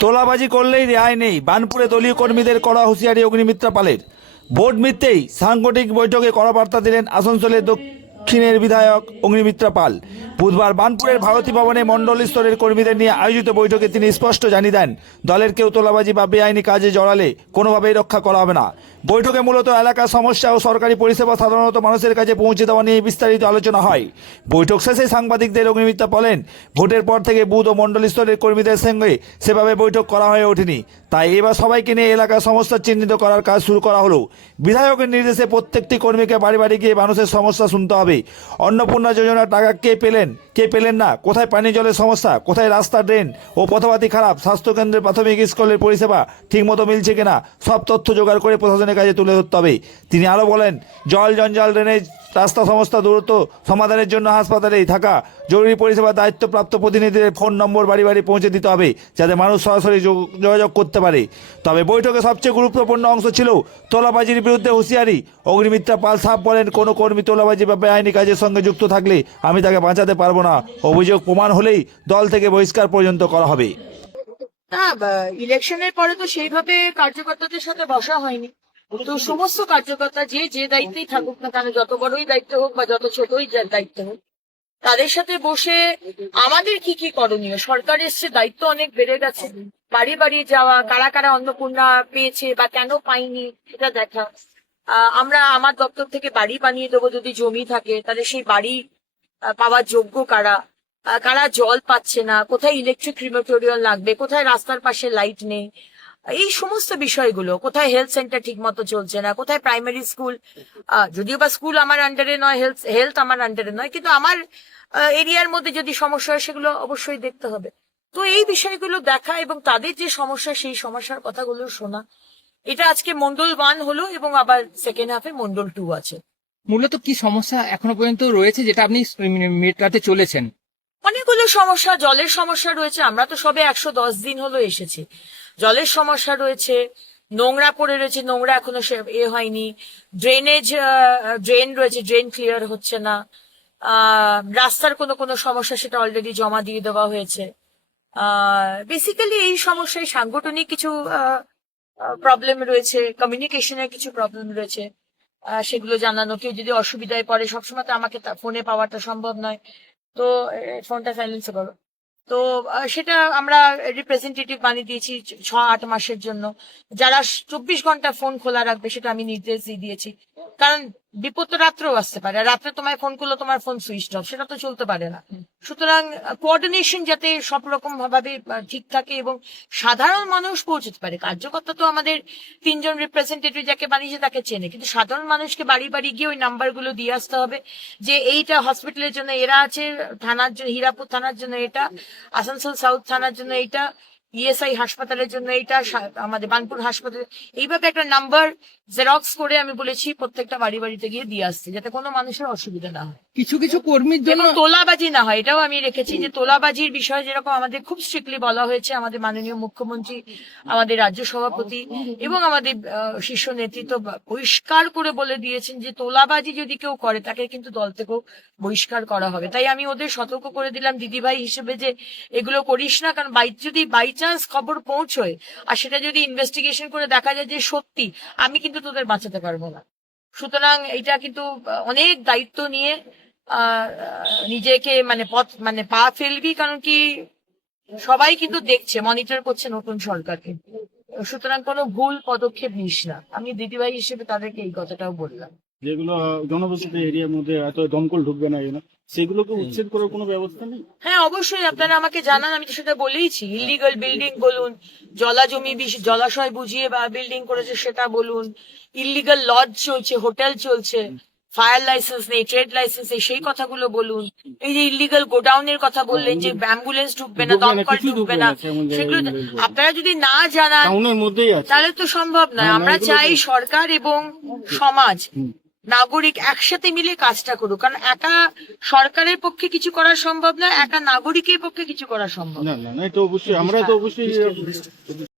তোলাবাজি করলেই রেহাই নেই, বার্নপুরে দলীয় কর্মীদের কড়া হুঁশিয়ারি অগ্নিমিত্রা পালের। ভোট মিথ্যেই সাংগঠনিক বৈঠকে কড়া বার্তা দিলেন আসানসোলের দক্ষিণের বিধায়ক অগ্নিমিত্রা পাল। বুধবার বার্নপুরের ভারতী ভবনে মণ্ডল স্তরের কর্মীদের নিয়ে আয়োজিত বৈঠকে তিনি স্পষ্ট জানিয়ে দেন, দলের কেউ তোলাবাজি বা বেআইনি কাজে জড়ালে কোনোভাবেই রক্ষা করা হবে না। বৈঠকে মূলত এলাকার সমস্যা ও সরকারি পরিষেবা সাধারণত মানুষের কাছে পৌঁছে দেওয়া নিয়ে বিস্তারিত আলোচনা হয়। বৈঠক শেষে সাংবাদিকদের অগ্নিমিত্রা বলেন, ভোটের পর থেকে বুথ ও মণ্ডল স্তরের কর্মীদের সঙ্গে সেভাবে বৈঠক করা হয়ে ওঠেনি, তাই এবার সবাইকে নিয়ে এলাকার সমস্যা চিহ্নিত করার কাজ শুরু করা হলো। বিধায়কের নির্দেশে প্রত্যেকটি কর্মীকে বাড়ি বাড়ি গিয়ে মানুষের সমস্যা শুনতে হবে। অন্নপূর্ণা যোজনার টাকা কে পেলেন না, কোথায় পানি জলের সমস্যা, কোথায় রাস্তা, ড্রেন ও পথবাতি খারাপ, স্বাস্থ্যকেন্দ্রের প্রাথমিক স্কুলের পরিষেবা ঠিকমতো মিলছে কিনা, সব তথ্য জোগাড় করে প্রশাসনের কাছে তুলে ধরতে হবে। তিনি আরও বলেন, জল, জঞ্জাল, ড্রেনেজ, রাস্তা সমস্যা দূরত্ব সমাধানের জন্য হাসপাতালেই থাকা জরুরি পরিষেবার দায়িত্বপ্রাপ্ত প্রতিনিধিদের ফোন নম্বর বাড়ি বাড়ি পৌঁছে দিতে হবে, যাতে মানুষ সরাসরি যোগাযোগ করতে পারে। তবে বৈঠকে সবচেয়ে গুরুত্বপূর্ণ অংশ ছিল তোলাবাজির বিরুদ্ধে হুঁশিয়ারি। অগ্নিমিত্রা পাল সাফ বলেন, কোনো কর্মী তোলাবাজি বা বেআইনি কাজের সঙ্গে যুক্ত থাকলে আমি তাকে বাঁচাতে পারবো না। অভিযোগ প্রমাণ হলেই দল থেকে বহিষ্কার পর্যন্ত করা হবে। না, ইলেকশনের পরে তো সেইভাবে কার্যকর্তাদের সাথে বসা হয়নি। তো সমস্ত কার্যকর্তা যে দায়িত্বেই থাকুক না কেন, যত বড়ই দায়িত্ব হোক বা যত ছোটই দায়িত্ব হোক, তাদের সাথে বসে আমাদের কি কি করণীয়, সরকার এসছে, দায়িত্ব অনেক বেড়ে গেছে, বাড়ি বাড়ি যাওয়া, কারা কারা অন্নপূর্ণা পেয়েছে বা কেন পাইনি সেটা দেখা। আমরা আমার দপ্তর থেকে বাড়ি বানিয়ে দেবো, যদি জমি থাকে তাহলে সেই বাড়ি পাওয়ার যোগ্য কারা, কারা জল পাচ্ছে না, কোথায় ইলেকট্রিক ক্রিমেটোরিয়াল লাগবে, কোথায় রাস্তার পাশে লাইট নেই, এই সমস্ত বিষয়গুলো, কোথায় হেলথ সেন্টার ঠিক মতো চলছে না, কোথায় প্রাইমারি স্কুল, যদিও বা স্কুল আমার আন্ডারে নয়, হেলথ আমার আন্ডারে নয়, কিন্তু আমার এরিয়ার মধ্যে যদি সমস্যা হয় সেগুলো অবশ্যই দেখতে হবে। তো এই বিষয়গুলো দেখা এবং তাদের যে সমস্যা সেই সমস্যার কথাগুলো শোনা, এটা আজকে মন্ডল 1 হলো এবং আবার সেকেন্ড হাফে মন্ডল 2 আছে। মূলত কি সমস্যা এখনো পর্যন্ত রয়েছে যেটা আপনি মেটাতে চলেছেন? অনেকগুলো সমস্যা, জলের সমস্যা রয়েছে, আমরা তো সবে 110 দিন হলো এসেছি। জলের সমস্যা রয়েছে, নোংরা পড়ে রয়েছে, নোংরা এখনো হয়নি, ড্রেন রয়েছে, ড্রেন ক্লিয়ার হচ্ছে না, রাস্তার কোনো কোনো সমস্যা সেটা অলরেডি জমা দিয়ে দেওয়া হয়েছে। বেসিক্যালি এই সমস্যায় সাংগঠনিক কিছু প্রবলেম রয়েছে, কমিউনিকেশনের কিছু প্রবলেম রয়েছে, সেগুলো জানানো। কেউ যদি অসুবিধায় পড়ে, সবসময় তো আমাকে ফোনে পাওয়াটা সম্ভব নয়, তো ফোনটা সাইলেন্স করো। তো সেটা আমরা রিপ্রেজেন্টেটিভ বানিয়ে দিয়েছি 6-8 মাসের জন্য, যারা 24 ঘন্টা ফোন খোলা রাখবে, সেটা আমি নির্দেশ দিয়ে দিয়েছি। কারণ বিপদ তো রাত্রেও আসতে পারে, রাত্রে তোমায় ফোন করলো, তোমার ফোন সুইচ অফ, সেটা তো চলতে পারে না। সুতরাং কোঅর্ডিনেশন যাতে সব রকম ভাবে ঠিক থাকে এবং সাধারণ মানুষ পৌঁছতে পারে। কার্যকর্তা তো আমাদের 3 জন রিপ্রেজেন্টেটিভ যাকে বানিয়েছে তাকে চেনে, কিন্তু সাধারণ মানুষকে বাড়ি বাড়ি গিয়ে ওই নাম্বারগুলো দিয়ে আসতে হবে যে এইটা হসপিটালের জন্য এরা আছে, থানার জন্য হীরাপুর থানার জন্য এটা, আসানসোল সাউথ থানার জন্য এইটা, ইএসআই হাসপাতালের জন্য এইটা, আমাদের বার্নপুর হাসপাতালে, এইভাবে একটা নাম্বার জেরক্স করে আমি বলেছি প্রত্যেকটা বাড়ি বাড়িতে গিয়ে দিয়ে আসছি, যাতে কোনো মানুষের অসুবিধা না হয়, কিছু কিছু কর্মীর জন্য এবং তোলাবাজি না হয়। এটাও আমি রেখেছি যে তোলাবাজির বিষয়ে যেরকম আমাদের খুব স্ট্রিক্টলি বলা হয়েছে, আমাদের মাননীয় মুখ্যমন্ত্রী, আমাদের রাজ্য সভাপতি এবং আমাদের শীর্ষ নেতৃত্ব পরিষ্কার করে বলে দিয়েছেন যে তোলাবাজি যদি কেউ করে তাকে কিন্তু দল থেকেও বহিষ্কার করা হবে। তাই আমি ওদের সতর্ক করে দিলাম দিদিভাই হিসেবে যে এগুলো করিস না, কারণ যদি বাই চান্স খবর পৌঁছয় আর সেটা যদি ইনভেস্টিগেশন করে দেখা যায় যে সত্যি, আমি কিন্তু তোদের বাঁচাতে পারবো না। সুতরাং এটা কিন্তু অনেক দায়িত্ব নিয়ে নিজেকে পা ফেলবি, কারণ কি সবাই কিন্তু দেখছে, মনিটর করছে নতুন সরকারকে। সুতরাং কোনো ভুল পদক্ষেপ নিস না, আমি দিদিভাই হিসেবে তাদেরকে এই কথাটাও বললাম। যেগুলো জনবসতি এরিয়ার মধ্যে এত দমকল ঢুকবে না, সেগুলোকে উচ্ছেদ করার কোনো ব্যবস্থা নেই? হ্যাঁ, অবশ্যই আপনারা আমাকে জানান, আমি তো সেটা বলেইছি। ইলিগাল বিল্ডিং বলুন, জলাশয় বুঝিয়ে বা বিল্ডিং করেছে সেটা বলুন, ইলিগাল লজ চলছে, হোটেল চলছে, ফায়ার লাইসেন্স নেই, ট্রেড লাইসেন্স নেই, সেই কথাগুলো বলুন। এই যে ইলিগাল গোডাউনের কথা বললেন, যে অ্যাম্বুলেন্স ঢুকবে না, দমকল ঢুকবে না, সেগুলো আপনারা যদি না জানান তাহলে তো সম্ভব নয়। আমরা চাই সরকার এবং সমাজ, নাগরিক একসাথে মিলে কাজটা করুক, কারণ একা সরকারের পক্ষে কিছু করা সম্ভব না, একা নাগরিকের পক্ষে কিছু করা সম্ভব না। এটা অবশ্যই, আমরা তো অবশ্যই